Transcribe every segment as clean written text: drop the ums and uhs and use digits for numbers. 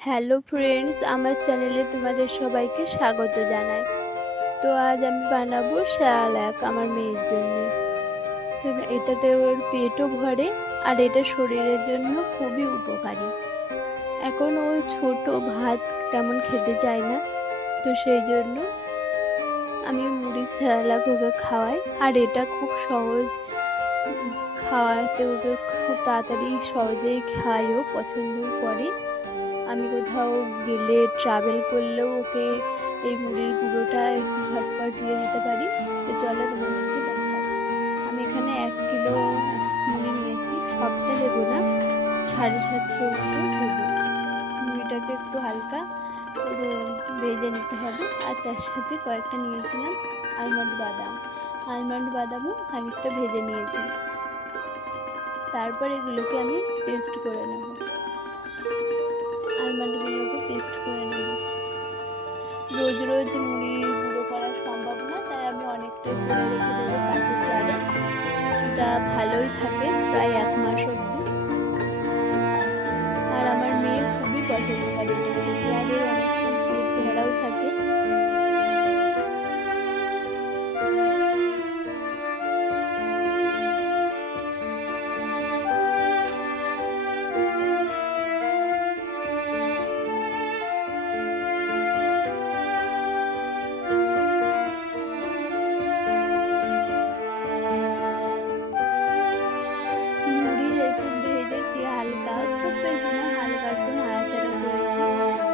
Hello friends, আমার চ্যানেলে তোমাদের সবাইকে স্বাগত জানাই। তো আজ আমি বানাবো শালাক আমার মেয়ের জন্য। তো এটাতে ওর পেটও ভরে আর এটা শরীরের জন্য খুবই উপকারী। এখন ও ছোট, ভাত তেমন খেতে চায় না, তো সেই জন্য আমি মুড়ি শালাক ওকে খাওয়াই। আর এটা খুব সহজ, খাওয়াতে ওকে খুব তাড়াতাড়ি সহজেই খায়ও, পছন্দ করে। আমি কোথাও গেলে ট্রাভেল করলেও ওকে এই মুড়ির গুঁড়োটা একটু ঝটপট দিয়ে দিতে পারি। তো চলো তোমাদেরকে দেখাই। আমি এখানে 1 কিলো মুড়ি নিয়েছি, সবটা দেবো না, 750 মতো দেবো। মুড়িটাকে একটু হালকা ভেজে নিতে হবে। আর তার সাথে কয়েকটা নিয়েছিলাম আলমন্ড বাদাম। আলমন্ড বাদামও খানিকটা ভেজে নিয়েছি। তারপর এগুলোকে আমি পেস্ট করে নেব। আলমন্ডগুলোকে পেস্ট করে নেব। রোজ রোজ মুড়ি গুঁড়ো করা সম্ভব না, তাই আমি অনেকটাই করে রেখে দেবো কাঁচের জারে। এটা ভালোই থাকে প্রায় 1 মাস অবধি। আর আমার মেয়ে খুবই পছন্দ করে এটা খেতে, আর এর অনেকক্ষণ পেট ভরাও থাকে। মুড়ি একটু ভেজেছি হালকা, খুব বেশি না, হালকা একটু নাড়াচাড়া করেছি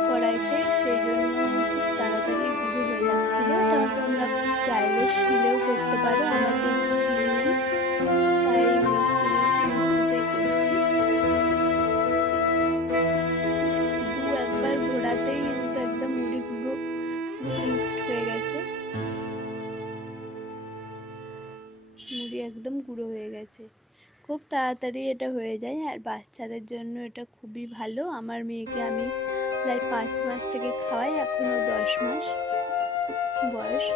কড়াইতে, সেই জন্য খুব তাড়াতাড়ি গুঁড়ো হয়ে যাচ্ছিল। এটা তোমরা চাইলে শিলেও করতে পারো, আমার যেহেতু শিল নেই তাই মিক্সিতে করছি। একবার ঘোরাতেই কিন্তু একদম মুড়ি গুঁড়ো মিক্সড হয়ে গেছে, মুড়ি একদম গুঁড়ো হয়ে গেছে। খুব তাড়াতাড়ি এটা হয়ে যায়, আর বাচ্চাদের জন্য এটা খুবই ভালো। আমার মেয়েকে আমি প্রায় 5 মাস থেকে খাওয়াই, এখনও 10 মাস বয়স।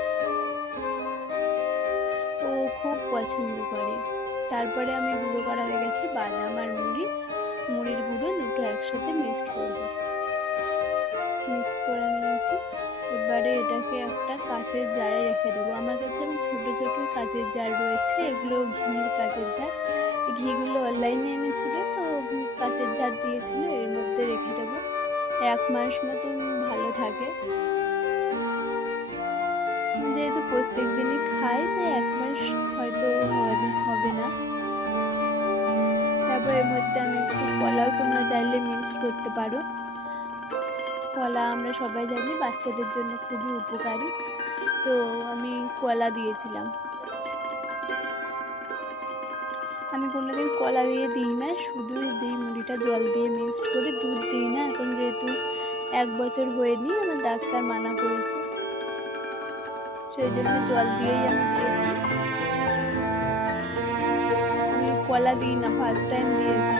ও খুব পছন্দ করে। তারপরে আমি গুঁড়ো করা হয়ে গেছে বাদাম আর মুড়ির গুঁড়ো দুটো একসাথে মিক্সড করবো। মিক্স করে নিয়েছি। এবারে এটাকে একটা কাঁচের জারে রেখে দেবো। আমার কাছে ছোট ছোট কাঁচের জার রয়েছে, এগুলো ঘির কাঁচের জার। ঘিগুলো অনলাইনে এনেছিল, তো কাঁচের জার দিয়েছিল, এর মধ্যে রেখে দেবো। 1 মাস মতন ভালো থাকে, যেহেতু প্রত্যেক দিনই খাই তাই 1 মাস হয়তো হবে না। তারপর এর মধ্যে আমি একটু কলাও তোমরা চাইলে মিক্স করতে পারো। কলা আমরা সবাই জানি বাচ্চাদের জন্য খুবই উপকারী, তো আমি কলা দিয়েছিলাম। আমি কোনোদিন কলা দিয়ে দিই না, শুধু দিই মুড়িটা জল দিয়ে মিক্সড করে, দুধ দিই না। এখন যেহেতু 1 বছর হয়নি, আমার ডাক্তার মানা করেছে, সেই জন্য জল দিয়েই আমি দিয়েছি। আমি কলা দিই না, ফার্স্ট টাইম দিয়েছি।